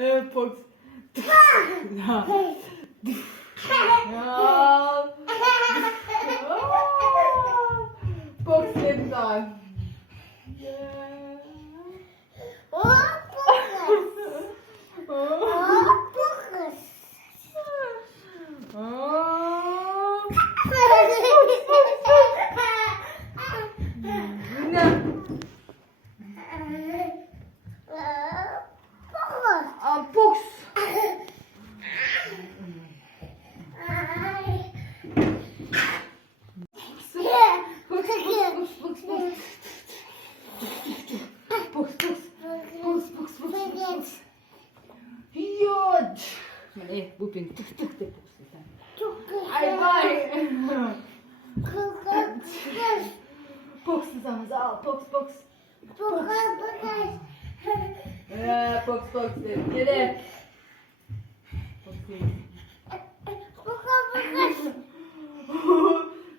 Boks. Ja. Ja. Boks neben dran. Boks. Nee, boeping. Tuk tuk tuk tuk. Ai vai. Boksen samen zaal. Boks boks. Ja, boks boks. Gel.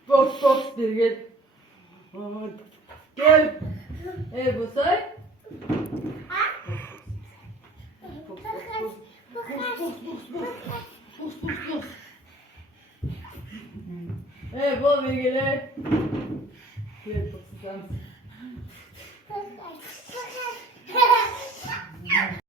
Boks boks bir gel. Gel. Bu say. Bu bilgiler. Evet,